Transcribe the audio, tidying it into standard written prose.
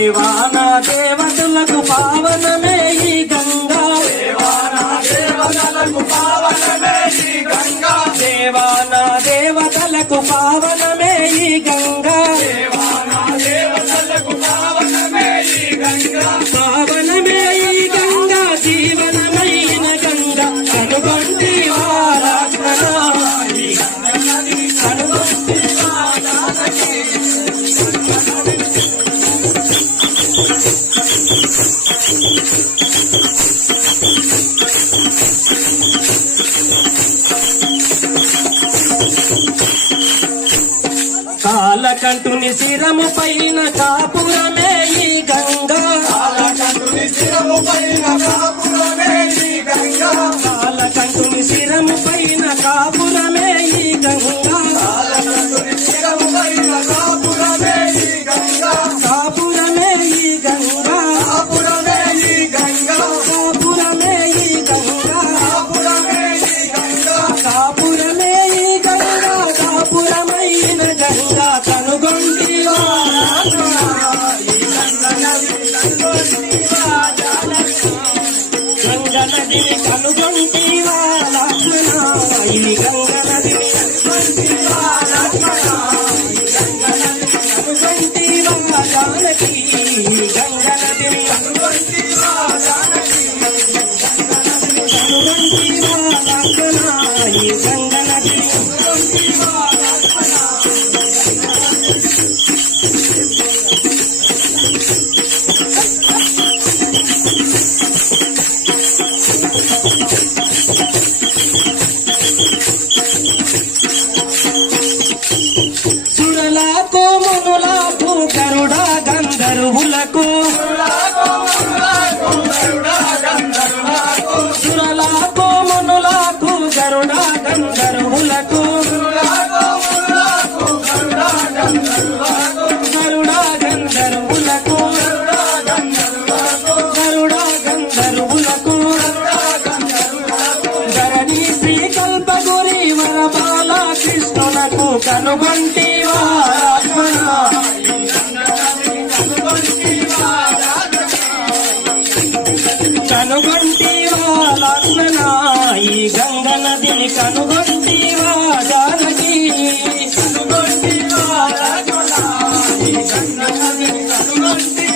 దేవానా దేవతలకు పావనమే ఈ గంగా, దేవానా దేవతలకు పావనమే ఈ గంగా, దేవానా దేవతలకు పావనమే ఈ గంగా, దేవానా దేవతలకు పావనమే ఈ గంగా, పావనమే ఈ గంగా జీవనమైన గంగా కనుగొంటి వారాత్మనా ఈ గంగా నది కనుగొంటి వారాత్మకి. కాలకంఠుని శిరము పైన కాపురమే ఈ గంగా, కాలకంఠుని శిరము పైన కాపురమే ఈ గంగా, కాలకంఠుని శిరము పైన కాపురమే ఈ గంగా, కాలకంఠుని శిరము పైన కాపురమే ఈ గంగా, కాపురమే ఈ గంగా, కాపురమే ఈ గంగా, కాపురమే ఈ గంగా, కాపురమే ఈ గంగా, కాపురమే ఈ గంగా, కాపురమైన గంగా కనుగొంటి వారాత్మనా ఈ గంగా నది కనుగొంటి వారాత్మనా, గంగా నదిని కనుగొంటి వారాత్మనా ఈ గంగా నదిని కనుగొంటి వారాత్మనా, ఈ గంగా నది కనుగొంటి వారానికి ఈ గంగా నదిని కనుగొంటి వారానికి, కనుగొంటి వారాత్మనా ఈ గంగా నదిని కనుగొంటి వారాత్మనా. సురలకు మునులకు గరుడ గంధర్వులకు, సురలకు మునులకు గరుడ గంధర్వులకు, గరుడ గంధర్వులకు, గరుడ గంధర్వులకు, ధరణి శ్రీ కల్పగురి వరబాల కృష్ణునకు కనుగొంటి వారాత్మనా కనుగొంటి వారాత్మనా ఈ గంగా నదిని కనుగొంటి వారానికి, కనుగొంటి వారాత్మనా, ఈ గంగా నదిని కనుగొంటి